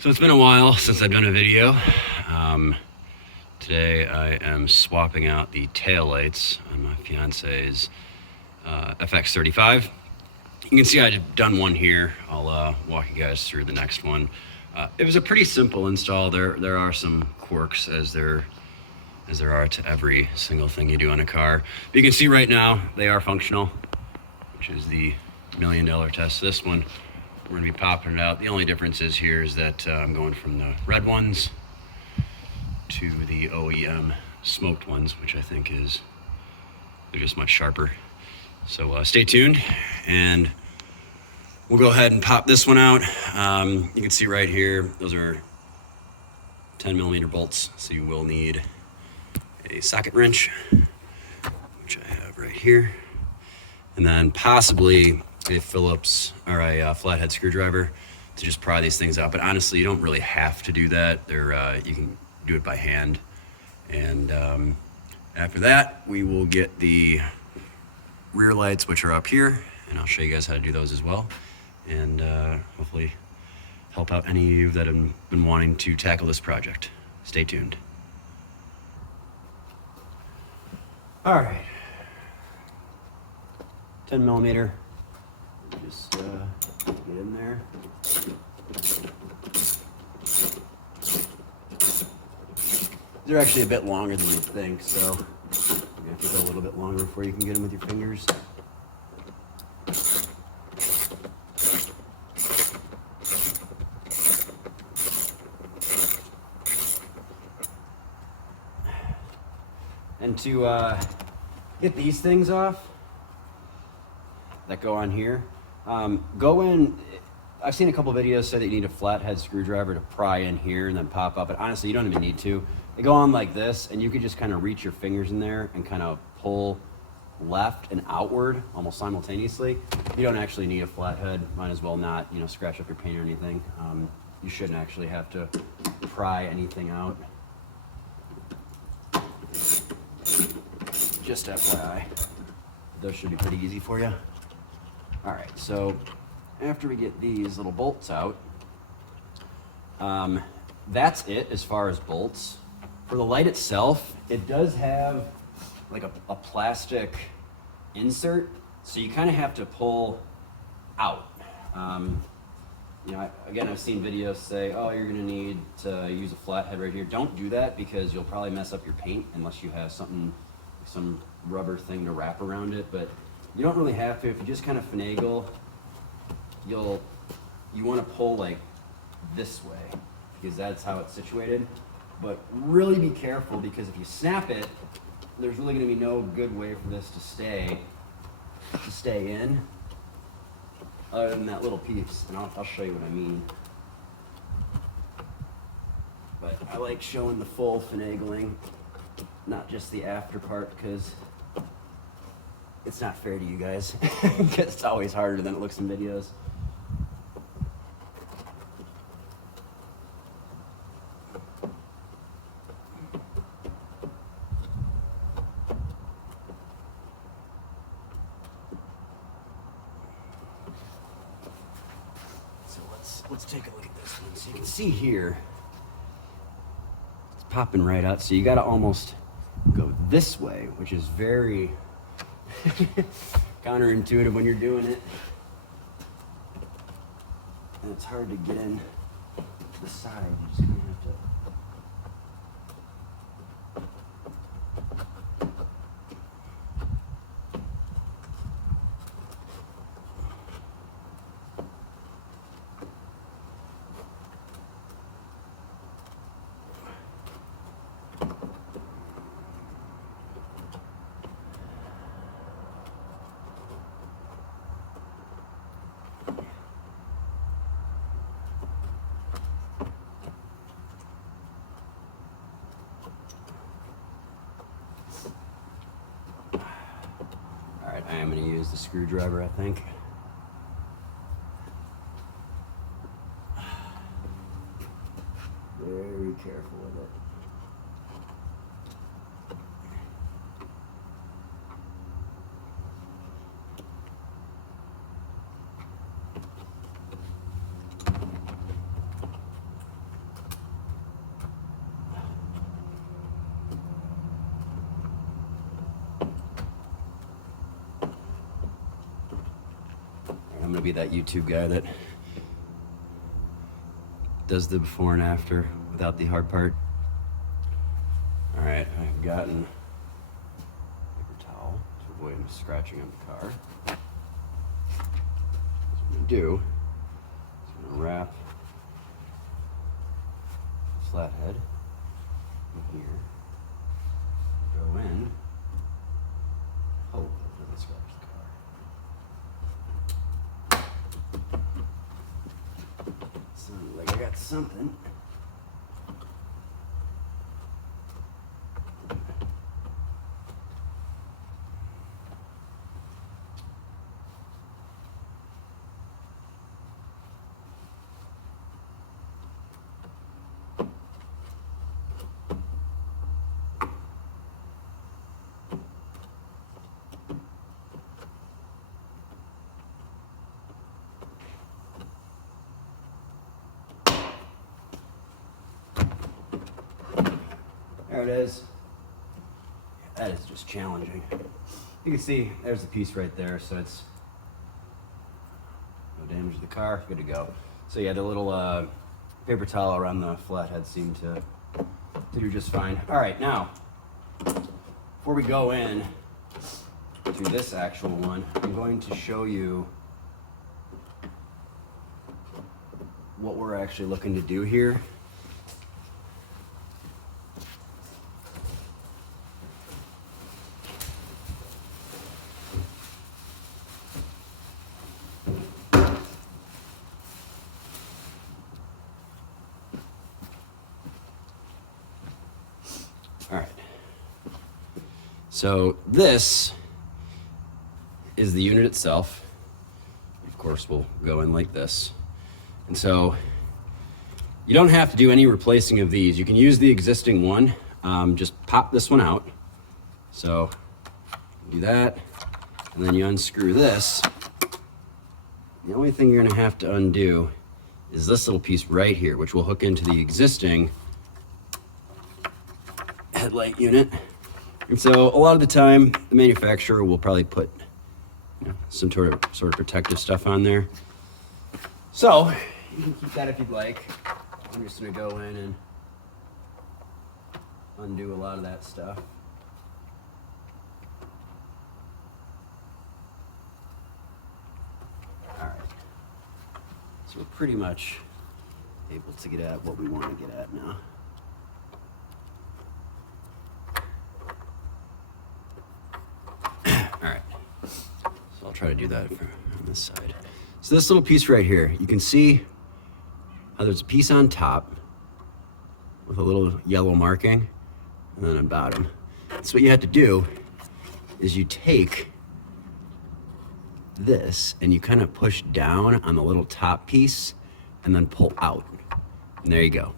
So it's been a while since I've done a video. Today I am swapping out the taillights on my fiance's FX35. You can see I've done one here. I'll walk you guys through the next one. It was a pretty simple install. There are some quirks as there are to every single thing you do on a car. But you can see right now they are functional, which is the $1 million test. This one, we're gonna be popping it out. The only difference is here is that I'm going from the red ones to the OEM smoked ones, which I think they're just much sharper. So stay tuned, and we'll go ahead and pop this one out. You can see right here, those are 10mm bolts, so you will need a socket wrench, which I have right here, and then possibly a Phillips or a flathead screwdriver to just pry these things out. But honestly, you don't really have to do that. You can do it by hand. And after that, we will get the rear lights, which are up here, and I'll show you guys how to do those as well, and hopefully help out any of you that have been wanting to tackle this project. Stay tuned. All right, 10mm. Just get in there. They're actually a bit longer than you'd think, so you have to go a little bit longer before you can get them with your fingers. And to get these things off that go on here, go in. I've seen a couple videos say that you need a flathead screwdriver to pry in here and then pop up, but honestly, you don't even need to. They go on like this, and you could just kind of reach your fingers in there and kind of pull left and outward almost simultaneously. You don't actually need a flathead. Might as well not, scratch up your paint or anything. You shouldn't actually have to pry anything out. Just FYI, those should be pretty easy for you. All right, so after we get these little bolts out, that's it as far as bolts. For the light itself, it does have like a plastic insert, so you kind of have to pull out. Again, I've seen videos say, oh, you're gonna need to use a flathead right here. Don't do that, because you'll probably mess up your paint unless you have some rubber thing to wrap around it, but you don't really have to. If you just kind of finagle, you want to pull like this way, because that's how it's situated. But really be careful, because if you snap it, there's really going to be no good way for this to stay in, other than that little piece. And I'll show you what I mean. But I like showing the full finagling, not just the after part, because it's not fair to you guys. It's always harder than it looks in videos. So let's take a look at this one. So you can see here, it's popping right out. So you got to almost go this way, which is very counterintuitive when you're doing it, and it's hard to get in to the side. You just kind of have to. I am going to use the screwdriver, I think. Very careful with it. to be that YouTube guy that does the before and after without the hard part. All right, I've gotten a paper towel to avoid scratching on the car. So what I'm gonna do is I'm gonna wrap the flathead in here, go in, hope it doesn't scratch the car. Sounds like I got something. There it is. That is just challenging. You can see there's the piece right there, so it's no damage to the car, good to go. So yeah, the little paper towel around the flathead seemed to do just fine. All right, now, before we go in to this actual one, I'm going to show you what we're actually looking to do here. All right, so this is the unit itself. Of course, we'll go in like this. And so you don't have to do any replacing of these. You can use the existing one. Just pop this one out. So do that, and then you unscrew this. The only thing you're gonna have to undo is this little piece right here, which will hook into the existing headlight unit. And so a lot of the time, the manufacturer will probably put some sort of protective stuff on there. So you can keep that if you'd like. I'm just gonna go in and undo a lot of that stuff. All right, so we're pretty much able to get at what we want to get at now. All right, so I'll try to do that on this side. So this little piece right here, you can see how there's a piece on top with a little yellow marking, and then on bottom. So what you have to do is you take this and you kind of push down on the little top piece and then pull out. And there you go.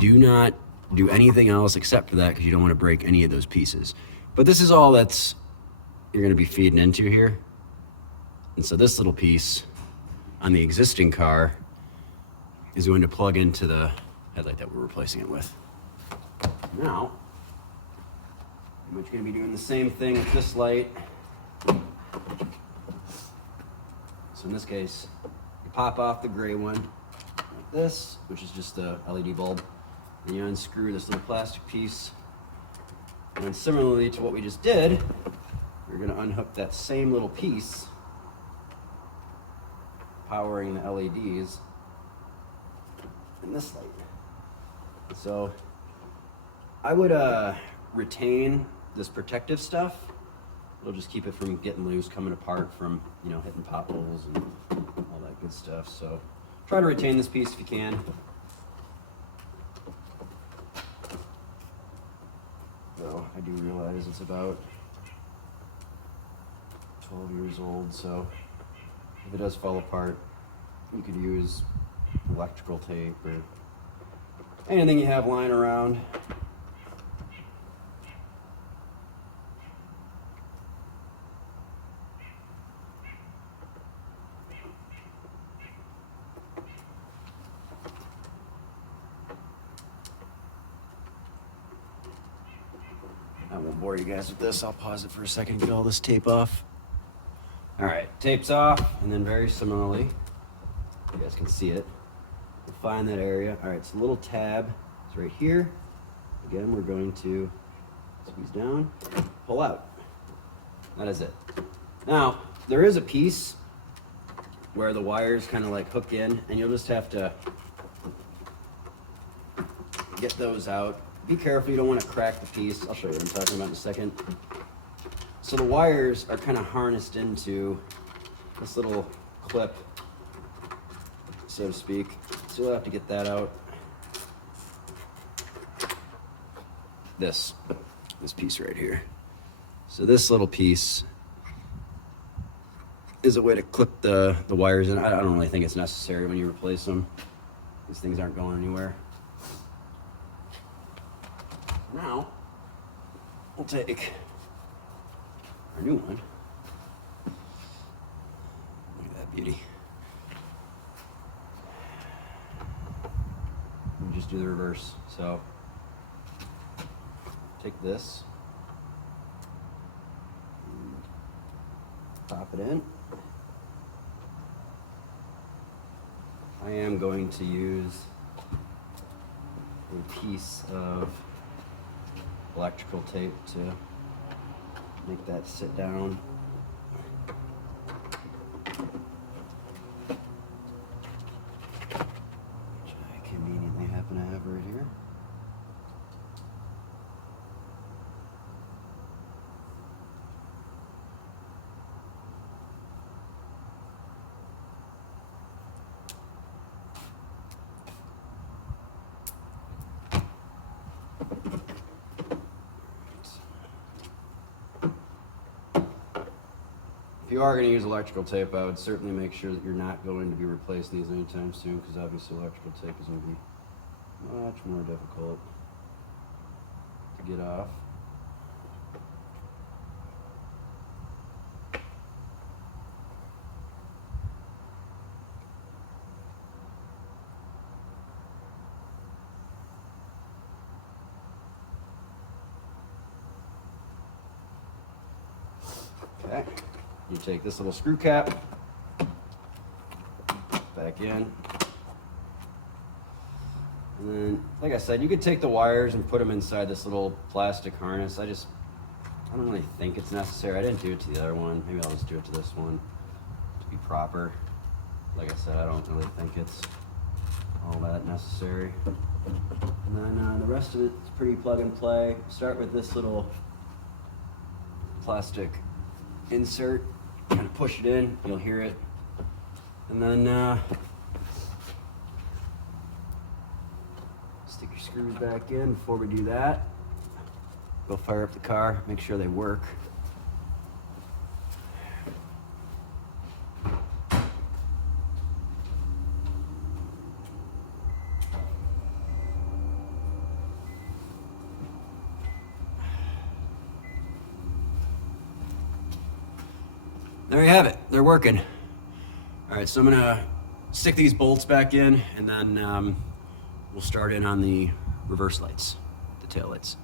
Do not do anything else except for that, because you don't want to break any of those pieces. But this is all that's you're going to be feeding into here. And so this little piece on the existing car is going to plug into the headlight that we're replacing it with. Now, pretty much going to be doing the same thing with this light. So in this case, you pop off the gray one like this, which is just the LED bulb. Then you unscrew this little plastic piece. And then similarly to what we just did, we're going to unhook that same little piece powering the LEDs in this light. So I would retain this protective stuff. It'll just keep it from getting loose, coming apart from, hitting potholes and all that good stuff. So try to retain this piece if you can. So I do realize it's about 12 years old, so if it does fall apart, you could use electrical tape or anything you have lying around. I won't bore you guys with this. I'll pause it for a second and get all this tape off. All right, tape's off, and then very similarly, you guys can see it. We'll find that area. All right, so the little tab is right here. Again, we're going to squeeze down, pull out. That is it. Now, there is a piece where the wires kind of like hook in, and you'll just have to get those out. Be careful, you don't want to crack the piece. I'll show you what I'm talking about in a second. So the wires are kind of harnessed into this little clip, so to speak. So you'll have to get that out. This piece right here. So this little piece is a way to clip the wires in. I don't really think it's necessary when you replace them. These things aren't going anywhere. Now, we'll take our new one. Look at that beauty. We just do the reverse. So, take this, pop it in. I am going to use a piece of electrical tape to make that sit down. Which I conveniently happen to have right here. If you are going to use electrical tape, I would certainly make sure that you're not going to be replacing these anytime soon, because obviously electrical tape is going to be much more difficult to get off. Okay. You take this little screw cap back in, and then, like I said, you could take the wires and put them inside this little plastic harness. I don't really think it's necessary. I didn't do it to the other one. Maybe I'll just do it to this one to be proper. Like I said, I don't really think it's all that necessary. And then the rest of it is pretty plug and play. Start with this little plastic insert. Kind of push it in, you'll hear it. And then stick your screws back in. Before we do that, go fire up the car, make sure they work. There you have it, they're working. All right, so I'm gonna stick these bolts back in, and then we'll start in on the reverse lights, the tail lights.